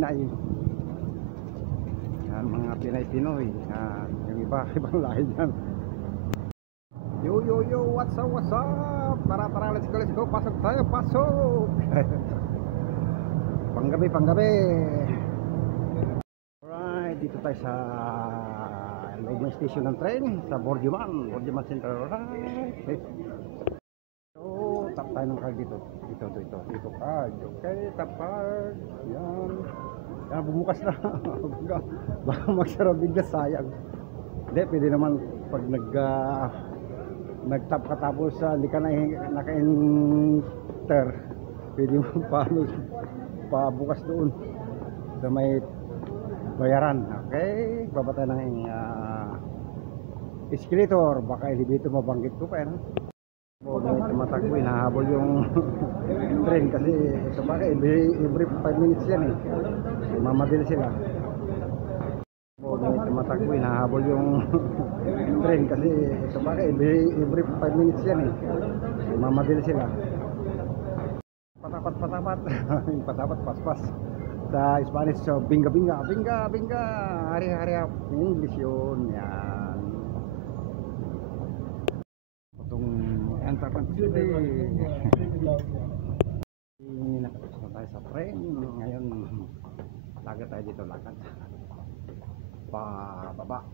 Pinay. Yan, mga Pinay-Pinoy. Yung iba, ibang lahi dyan. Yo, what's up? Tara, let's go. Pasok tayo, pasok. Panggabi. Alright, dito tayo sa loob ng station ng tren sa Borjuman Central. Alright. So, tap tayo ng card dito. Dito card. Okay, tap card. Yan. Yan, bumukas na. Baka magsara bigla, sayang. Hindi, pwede naman pag nag-tap ka tapos hindi ka naka-enter, pwede mo pabukas doon sa may bayaran. Okay, baba tayo ng escalator, baka elevator mabanggit ko pa yan. May tumatakbo, hinahabol yung train kasi ito baka every 5 minutes yan eh, mamadali sila. May tumatakbo, hinahabol yung train kasi ito baka every 5 minutes yan eh, mamadali sila. Patapat paspas sa Spanish. So binga, hari up English yun. Yan itong Antapan City. Nakatapos na tayo sa tren. Ngayon lakad tayo dito, lakad pababa.